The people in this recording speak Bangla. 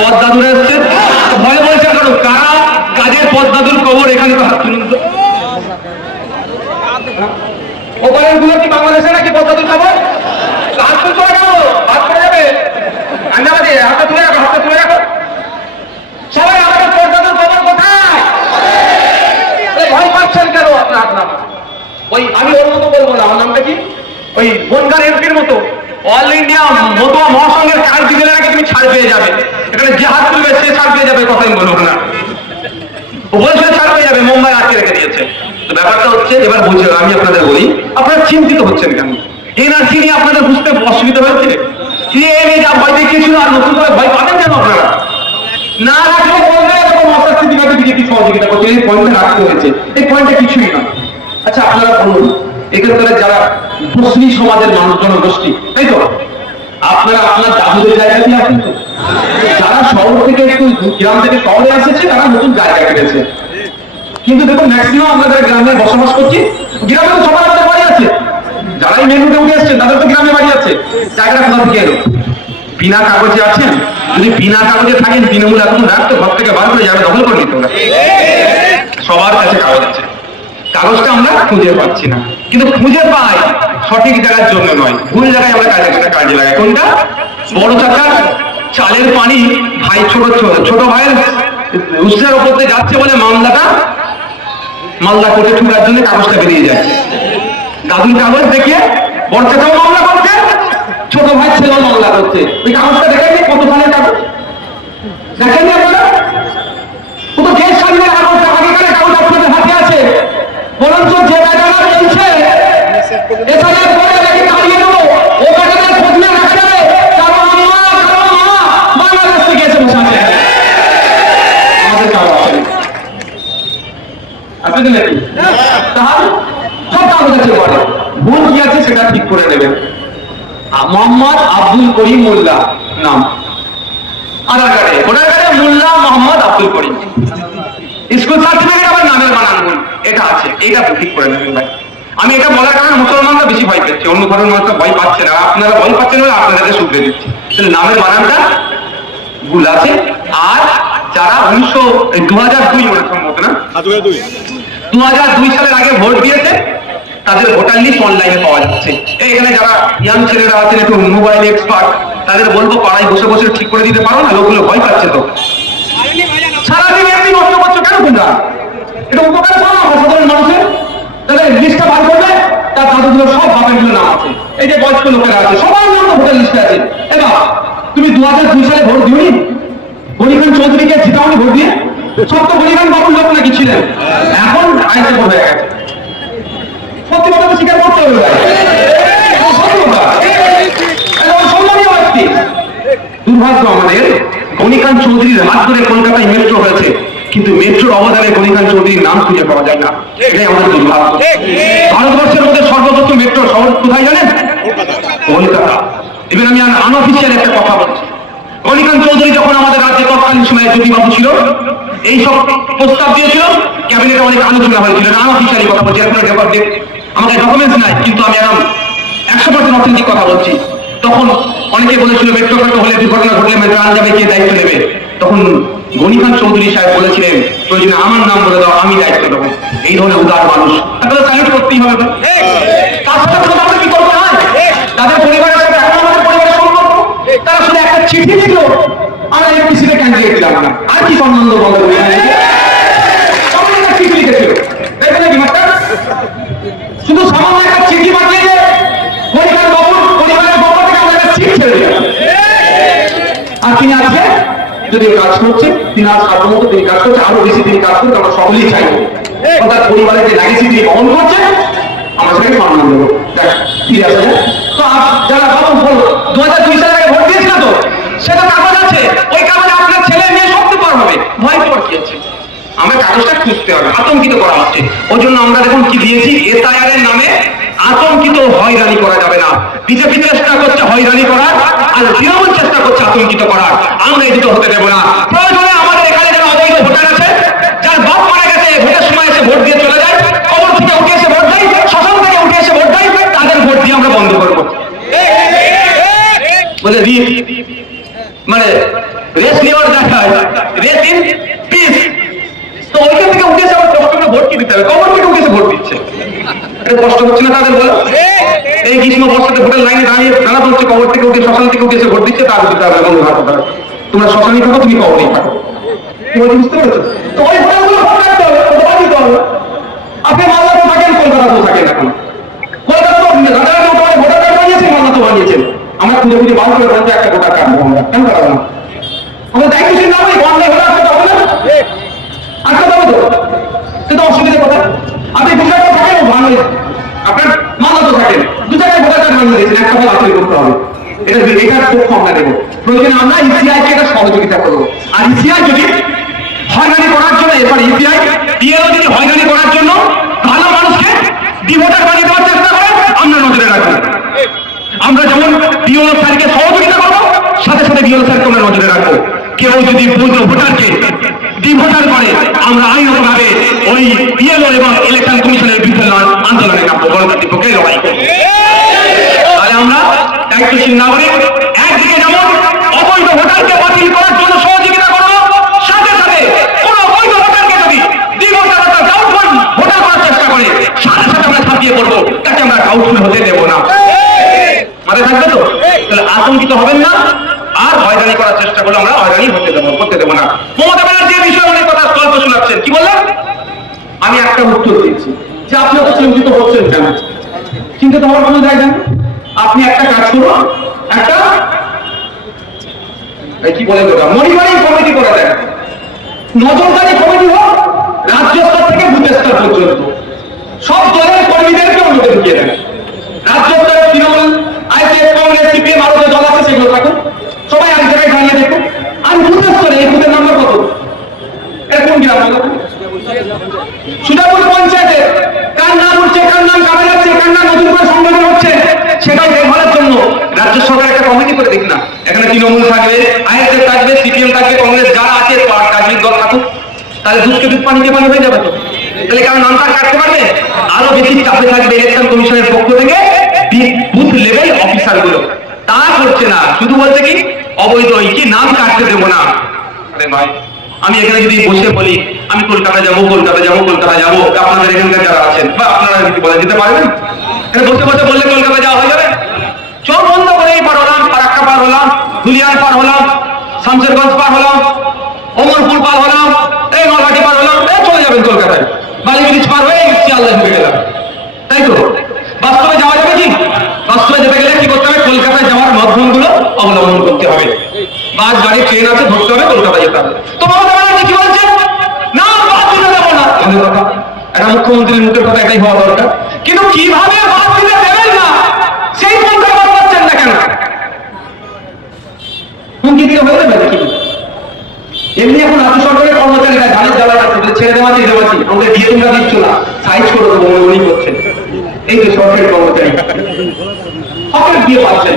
পদ্মাদুর এসছে। তো ভয় বলছে কেন কারা কাজের পদ্মাদুর কবর এখানে তো হাত তুলুন। ওপারেরগুলো কি বাংলাদেশে নাকি পদ্মাদুর খবর হাত তুলতে কেন হাত পড়ে যাবে। আন্দাবাদে হাতটা তুলে রাখো তুলে রাখো। সবাই, আমাদের পদ্মাদুর কবর কোথায়? ভয় পাচ্ছেন কেন আপনার? আপনার ওই, আমি ওর মতো বলব না। আমার নামটা কি? ওই বনগার এমপির মতো। অল ইন্ডিয়া মতুয়া মহাসংঘের কাজ দিলে নাকি তুমি ছাড় পেয়ে যাবে। এখানে যে হাত তুলবে, সে ছাড় পেয়ে যাবে কথা আমি বলব না বলছে, ছাড় পেয়ে যাবে, মুম্বাই আটকে রেখে দিয়েছে। তো ব্যাপারটা হচ্ছে, এবার বুঝে আমি আপনাদের বলি, আপনারা চিন্তিত হচ্ছেন কেন? এনআরসি নিয়ে আপনাদের বুঝতে অসুবিধা হয়েছে? যে নিয়ে যা ভয় দেখিয়েছিল আর নতুন করে ভয় পাবেন কেন আপনারা? না রাখলে বলবে এরকম অস্বস্তিকাকে বিজেপি সহযোগিতা করছে, এই পয়েন্টটা রাখতে হয়েছে। এই পয়েন্টটা কিছুই না আচ্ছা আপনারা বলুন। এখানকার যারা মুসলিম সমাজের মানুষ, জনগোষ্ঠী, তাই তো? আপনারা আপনার দাদুদের জায়গা দিয়ে আছেন তো? যারা শহর থেকে একটু গ্রাম থেকে শহরে এসেছে, তারা নতুন জায়গা কেটেছে কিন্তু দেখুন ম্যাক্সিমাম আমরা যারা গ্রামে বসবাস করছি, গ্রামে তো সবার একটা বাড়ি আছে। যারাই মেন রুটে উঠে এসছে, তাদের তো গ্রামে বাড়ি আছে। জায়গাটা কোথা থেকে এলো? বিনা কাগজে আছেন? যদি বিনা কাগজে থাকেন তৃণমূল এখন রাখতো ঘর থেকে বার করে যাবে, দখল করে নিতে সবার কাছে কাগজ আছে। কাগজটা আমরা খুঁজে পাচ্ছি না। কিন্তু খুঁজে পাই সঠিক জায়গার জন্য নয়। ভুল জায়গায় আমরা কাজে কাজে লাগাই। কোনটা? বড় চাকার চালের পানি ভাই ছোট ছোট ভাইয়ের উৎসের ওপর দিয়ে যাচ্ছে বলে মামলাটা মামলা কোর্টে ঠুকার জন্য কাগজটা বেরিয়ে যায়। দাদুর কাগজ দেখে বড় চাচাও মামলা করছে, ছোট ভাই ছেলেও মামলা করছে। ওই কাগজটা দেখেননি কত সালের কাগজ দেখেননি আপনারা ও তো দেশ স্বাধীনের কাগজ আগেকার কাগজ আপনাদের হাতে আছে বরঞ্চ যে ব্যাটারা বলছে এসআইয়ের পরে নাকি দাঁড়িয়ে দেবো ও ব্যাটাদের খোঁজ নিয়ে রাখা যাবে কারও আম্মা কারও মা বাংলাদেশ থেকে এসে বসে আছে আমাদের কারও আছে আপনাদের নাকি তাহলে সব কাগজ আছে পরে ভুল কি আছে সেটা ঠিক করে নেবেন। মোহাম্মদ আব্দুল করিম মোল্লা নাম। আধার কার্ডে ভোটার কার্ডে মোল্লা মোহাম্মদ আব্দুল করিম। স্কুল সার্টিফিকেট আবার নামের বানান ভুল এটা আছে এইটা ঠিক করে নেবেন ভাই। আমি এটা বলার কারণে মুসলমানরা বেশি ভয় পাচ্ছে অন্য ধর্মের মানুষরা ভয় পাচ্ছে না। আপনারা ভয় পাচ্ছেন বলে আপনাদেরকে শুধরে দিচ্ছি। নামের বানানটা ভুল আছে। আর যারা উনিশশো দু হাজার দুই মনে সম্ভবত না? দু হাজার দুই সালের আগে ভোট দিয়েছে তাদের ভোটার লিস্ট অনলাইনে পাওয়া যাচ্ছে। এখানে যারা ইয়াং ছেলেরা আছেন, একটু মোবাইল এক্সপার্ট তাদের বলব, পাড়ায় বসে বসে ঠিক করে দিতে পারো, না লোকগুলো ভয় পাচ্ছে তো। তুমি দু হাজার দুই সালে ভোট চৌধুরীকে জিতাওনি ভোট দিয়ে? সব তো গরিখান বাবুর লোক নাকি ছিলেন? এখন আইসে হয়ে গেছে। সত্যি স্বীকার করতে হবে এবার আমি আনঅফিসিয়াল একটা কথা বলছি। গণিকান চৌধুরী যখন আমাদের রাজ্যে তৎকালীন সময়ে জ্যোতিবাবু ছিল, এই সব প্রস্তাব দিয়েছিল, ক্যাবিনেটে অনেক আলোচনা হয়েছিল আনঅফিসিয়ালি কথা বলছি এরপরে আমাদের ডকুমেন্টস নাই কিন্তু আমি এখন একশো পার্সেন্ট অথেন্টিক কথা বলছি। তখন অনেকে বলেছিল মেট্রো ফেট্রো হলে দুর্ঘটনা ঘটলে প্রাণ যাবে কে দায়িত্ব নেবে? তখন গণিকান চৌধুরী সাহেব বলেছিলেন প্রয়োজনে আমার নাম বলে দাও আমি দায়িত্ব দেবো এই ধরনের উদার মানুষ। তাহলে স্যালুট করতেই হবে। তাদের পরিবারের সাথে এখন আমাদের পরিবারের সম্পর্ক। তারা শুধু একটা চিঠি দিল আমরা এমপিসিতে ক্যান্ডিডেট দিলাম। না আর কি সম্বন্ধ বন্ধ তিনি আজকে যদি কাজ করছে, তিনি আজ সাধারণত তিনি কাজ করছে, আরও বেশি তিনি কাজ করতে আমরা সকলেই চাই। অর্থাৎ পরিবারের যে লাইসি তিনি বহন করছে, আমরা সেটাকে সম্মান দেবো। আসা যায় তো যারা দু হাজার দুই আগে ভোট তো সেটা কাগজ আছে। ওই কাগজে আপনার ছেলে মেয়ে তো পার হবে। ভয় পাওয়ার কি আছে? আমরা কাগজটা খুঁজতে হবে, আতঙ্কিত করা হচ্ছে। ওই জন্য আমরা দেখুন কি দিয়েছি এসআইআর এর কেউ হয়রানি করা যাবে না। বিজেপি চেষ্টা করছে হয়রানি করার, আর তৃণমূল চেষ্টা করছে আতঙ্কিত করার। আমরা এই দুটো হতে দেবো না। প্রয়োজনে আমাদের এখানে যারা অবৈধ ভোটার আছে, যার বাপ মারা গেছে ভোটের সময় এসে ভোট দিয়ে চলে যায়, কবর থেকে উঠে এসে ভোট দেয় শ্মশান থেকে উঠে এসে ভোট দেয়, তাদের ভোট দিয়ে আমরা বন্ধ করব। বলে মানে রেস নেওয়ার দেখা রেস ইন পিস। তো ওইখান থেকে উঠে এসে আবার ভোট কি দিতে হবে? কবর থেকে উঠে এসে ভোট দিচ্ছে। কষ্ট হচ্ছে না তাদের বলো। এই গ্রীষ্ম বর্ষাতে ভোটের লাইনে দাঁড়িয়ে দাঁড়াতে হচ্ছে কবর থেকে উঠে শ্মশান থেকে উঠে এসে ভোট দিচ্ছে, তার দিতে হবে বন্ধু ভাত হবে তোমরা শ্মশানে থাকো, তুমি কবরেই থাকো। বুঝতে পেরেছ? তো ওই হবে আপনি থাকেন থাকেন এখন। কলকাতা তো ভোটার কার্ড বানিয়েছে মালদা তো বানিয়েছেন। আমরা খুঁজে খুঁজে বার করে বলছি একটা ভোটার কার্ড আমরা। কেন করাবো না? আমরা না না? আটকা তো অসুবিধা কোথায়? আপনি গুজরাটে থাকেন, ও ভাঙে আপনার মালদা তো থাকেন দু জায়গায় ভোটার বানিয়ে দিয়েছেন একটা ফল আপনি করতে হবে। এটা এটার পক্ষ আমরা দেবো। প্রয়োজনে আমরা ইসিআই কে এটা সহযোগিতা করব। আর ইসিআই যদি হয়রানি করার জন্য এবার ইসিআই পিএলও যদি হয়রানি করার জন্য ভালো মানুষকে ডিভোটার বানিয়ে দেওয়ার চেষ্টা করে, আমরা নজরে রাখব। আমরা যেমন বিওলো স্যারকে সহযোগিতা করব, সাথে সাথে বিওলো স্যারকে আমরা নজরে রাখব। কেউ যদি বৈধ ভোটারকে ডিভোটার করে, আমরা আইনগতভাবে ওই বিএলও এবং ইলেকশন কমিশনের বিরুদ্ধে লড়- আন্দোলনে নামবো গণতান্ত্রিক পক্ষে লড়াই করব তাহলে আমরা দায়িত্বশীল নাগরিক, একদিকে যেমন অবৈধ ভোটারকে বাতিল করার জন্য সহযোগিতা করব, সাথে সাথে কোন অবৈধ ভোটারকে যদি ডাউটফুল ভোটার করার চেষ্টা করে, সাথে সাথে আমরা ছাপিয়ে পড়ব। তাকে আমরা ডাউটফুল হতে দেবো না। মাথায় থাকবে তো? তাহলে আতঙ্কিত হবেন না। আর হয়রানি করার চেষ্টা করলে আমরা হয়রানি হতে দেবো, করতে দেবো না। মমতা ব্যানার্জি এই বিষয়ে অনেক কথা গল্প শোনাচ্ছেন। কি বললেন? আমি একটা উত্তর দিয়েছি, যে আপনি অত চিন্তিত হচ্ছেন কেন? চিন্তিত হওয়ার কোনো জায়গা নেই। আপনি একটা কাজ করুন, একটা কি বলে দেবা মনিটরিং কমিটি করে দেন। নজরদারি কমিটি হোক, রাজ্য স্তর থেকে বুথ স্তর পর্যন্ত। সব দলের কর্মীদেরকে অন্য ঢুকিয়ে দেন রাজ্য স্তরে তৃণমূল আইপিএফ কংগ্রেস সিপিএম আরও যে দল আছে সেগুলো থাকুন সবাই এক জায়গায় দাঁড়িয়ে দেখুন আর বুথ স্তরে এই বুথের নাম্বার কত এটা কোন গ্রাম বলো? সুজাপুর পঞ্চায়েতে কার নাম উঠছে কার নাম কামে যাচ্ছে কার নাম নতুন করে সংগঠন হচ্ছে সেটাই দেখভালের জন্য রাজ্য সরকার একটা কমিটি করে দিক না এখানে তৃণমূল থাকবে আইএসএফ থাকবে, সিপিএম থাকবে, কংগ্রেস যারা আছে রাজনৈতিক দল থাকুক, তাহলে দুধকে দুধ পানিতে পানি হয়ে যাবে তো। তাহলে কারণ নামটা কাটতে পারবে? আরও বেশি চাপে থাকবে ইলেকশন কমিশনের পক্ষ থেকে বুথ লেভেল অফিসারগুলো। তা করছে না, শুধু বলছে কি, অবৈধ কি নাম কাটতে দেবো না। আরে ভাই, আমি এখানে যদি বসে বলি, আমি কলকাতা যাব কলকাতা যাব কলকাতা যাব, আপনাদের এখানকার যারা আছেন, বা আপনারা যদি বলে দিতে পারবেন বসে বসে বললে কলকাতা যাওয়া হয়ে যাবে চোখ বন্ধ করে এই পার হলাম ফারাক্কা পার হলাম দুলিয়ার পার হলাম, শামশেরগঞ্জ পার হলাম অমরপুর পার হলাম, এই নলহাটি পার হলাম, এই চলে যাবেন কলকাতায়। বালি ব্রিজ পার হয়ে শিয়ালদা ঢুকে গেলাম। তাই তো? বাস্তবে যাওয়া যাবে কি বাস্তবে যেতে গেলে কি করতে হবে? কলকাতায় যাওয়ার মাধ্যমগুলো অবলম্বন করতে হবে। বাস, গাড়ি, ট্রেন আছে ধরতে হবে, কলকাতায় যেতে হবে। তো মমতা কি বলছে না, বাস দিতে দেবো না। কথা। একটা মুখ্যমন্ত্রীর মুখের কথা এটাই হওয়া দরকার। কিন্তু কীভাবে বাস দিতে দেবেন না সেই পন্থা বার করছেন না কেন হুমকি দিয়ে হয়ে যাবে নাকি এমনি এখন কর্মচারী না গাড়ি চালানো ছেড়ে দেওয়াছি দেওয়াছি আমাদের দিয়ে। তোমরা দিচ্ছ না, সাইজ করে দেবো মনেই করছেন। এই যে সরকারি কর্মচারী। সকলে দিয়ে পাচ্ছেন।